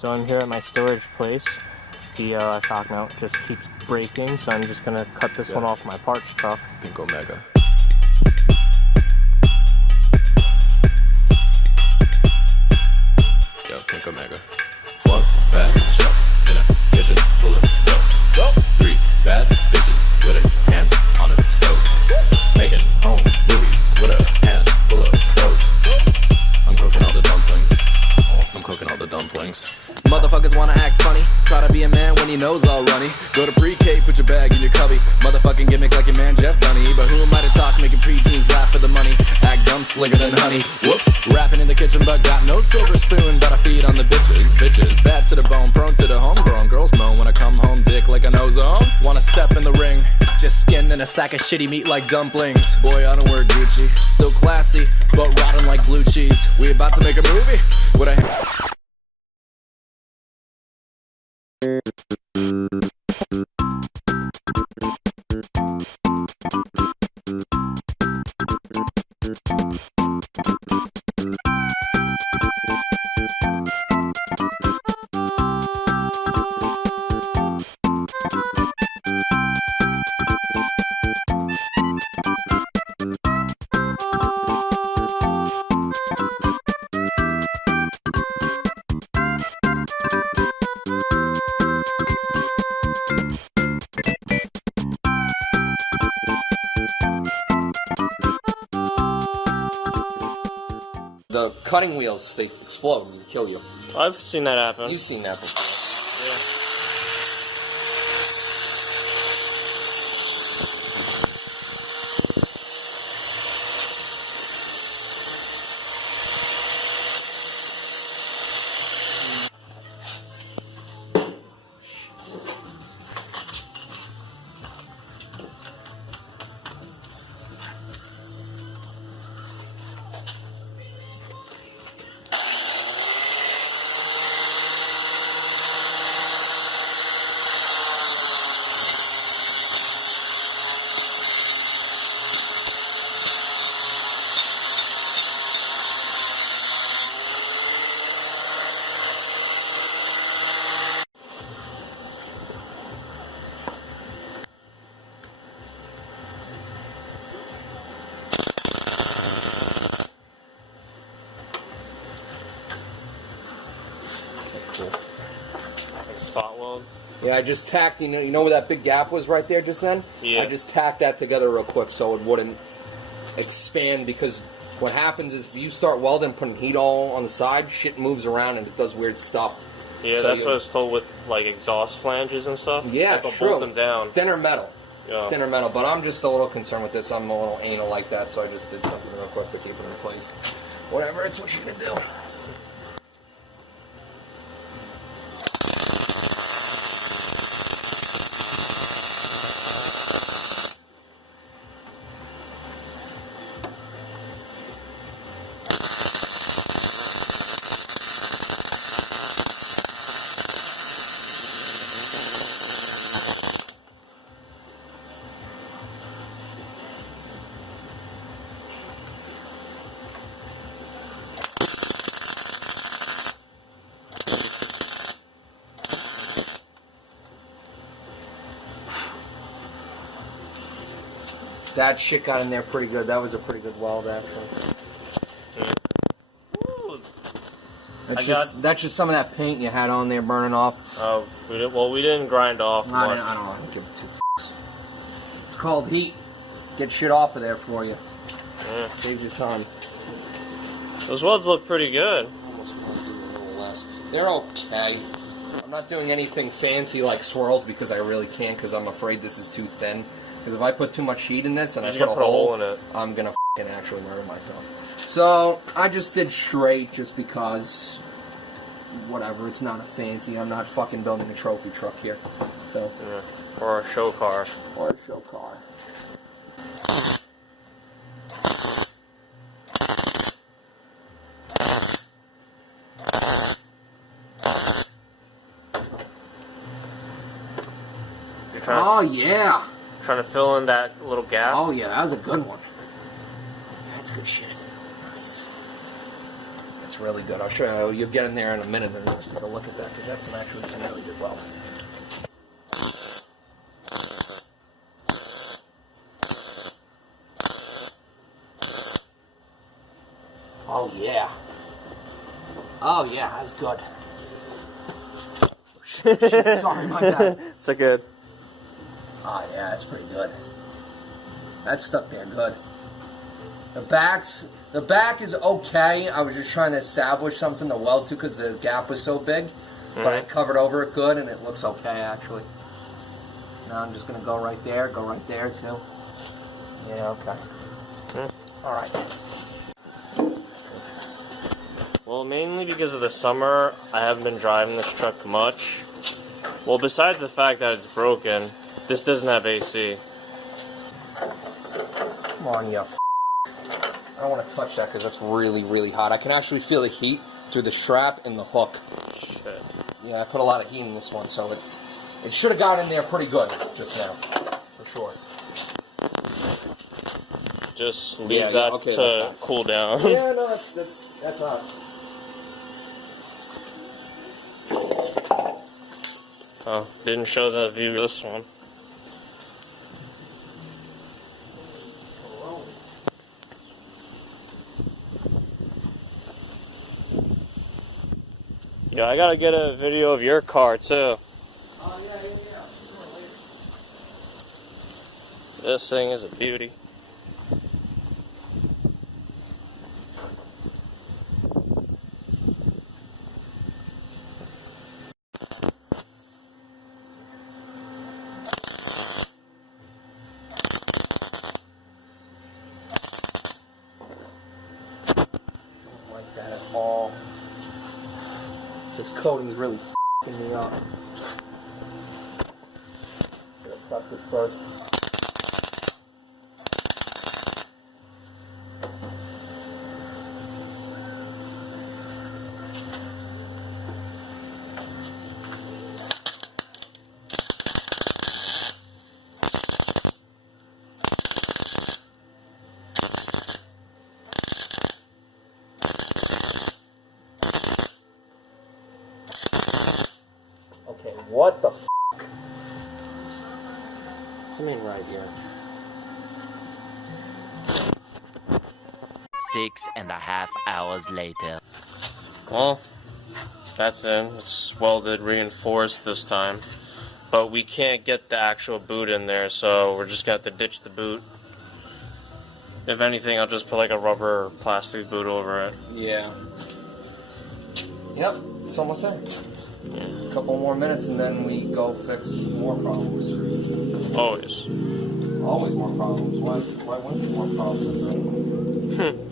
So I'm here at my storage place. The shock mount just keeps breaking, so I'm just gonna cut this one off my parts truck. Pink Omega. Yo, Pink Omega. One bad shot in a kitchen full of dough. 3 bad bitches with a hand on a stove. Making home movies with a hand full of stoves. I'm cooking all the dumplings. I'm cooking all the dumplings. Motherfuckers wanna act funny, try to be a man when your nose all runny. Go to pre-K, put your bag in your cubby. Motherfucking gimmick like your man Jeff Dunny. But who am I to talk, making preteens laugh for the money? Act dumb, slicker than honey. Whoops, rapping in the kitchen but got no silver spoon. Gotta feed on the bitches, bad to the bone, prone to the homegrown. Girls moan when I come home, dick like an ozone. Wanna step in the ring, just skin in a sack of shitty meat like dumplings. Boy, I don't wear Gucci, still classy, but rotten like blue cheese. We about to make a movie with a The cutting wheels, they explode and kill you. I've seen that happen. You've seen that before. Yeah. Like spot weld. Yeah, I just tacked, you know where that big gap was right there just then? Yeah. I just tacked that together real quick so it wouldn't expand, because what happens is if you start welding, putting heat all on the side, shit moves around and it does weird stuff. Yeah, So that's what I was told with like exhaust flanges and stuff. Yeah, like, I'll true. bolt them down. Thinner metal. Yeah. Thinner metal, but I'm just a little concerned with this. I'm a little anal like that, so I just did something real quick to keep it in place. Whatever, it's what you're gonna do. That shit got in there pretty good. That was a pretty good weld, actually. Ooh. That's just some of that paint you had on there burning off. Oh, we didn't grind off much. I don't give two f***s. It's called heat. Get shit off of there for you. Yeah. Saves you time. Those welds look pretty good. Almost want to do a little less. They're okay. I'm not doing anything fancy like swirls because I really can't, because I'm afraid this is too thin. Because if I put too much heat in this and I put a hole in it, I'm gonna f***ing actually murder myself. So I just did straight, just because. Whatever, it's not a fancy. I'm not fucking building a trophy truck here. So. yeah. Or a show car. Or a show car. Oh yeah. Trying to fill in that little gap. Oh yeah, that was a good one. That's good shit. Nice. That's looks really good. I'll show you. You'll get in there in a minute and just take a look at that because that's actually some really good weld. Oh yeah. Oh yeah, that's good. Shit, sorry, my bad. It's a good. Oh yeah, that's pretty good. That's stuck there good. The back is okay. I was just trying to establish something to weld to because the gap was so big. But I covered over it good and it looks okay actually. Now I'm just gonna go right there too. Yeah, okay. Alright. Well, mainly because of the summer, I haven't been driving this truck much. Well, besides the fact that it's broken, this doesn't have AC. Come on, you I don't want to touch that because that's really, really hot. I can actually feel the heat through the strap and the hook. Shit. Yeah, I put a lot of heat in this one, so it should have got in there pretty good just now, for sure. Just leave that to cool down. Yeah, no, that's hot. Oh, didn't show the view of this one. Yeah, I gotta get a video of your car too. Oh, yeah. This thing is a beauty. Like that at all. This coating's really f***ing me up. Gotta cut this first. Okay, what the f***? Something right here. 6.5 hours later. Well, that's in. It's welded, reinforced this time. But we can't get the actual boot in there, so we're just gonna have to ditch the boot. If anything, I'll just put like a rubber or plastic boot over it. Yeah. Yep, it's almost there. Yeah. A couple more minutes and then we go fix more problems. Always. Always more problems. Why wouldn't more problems?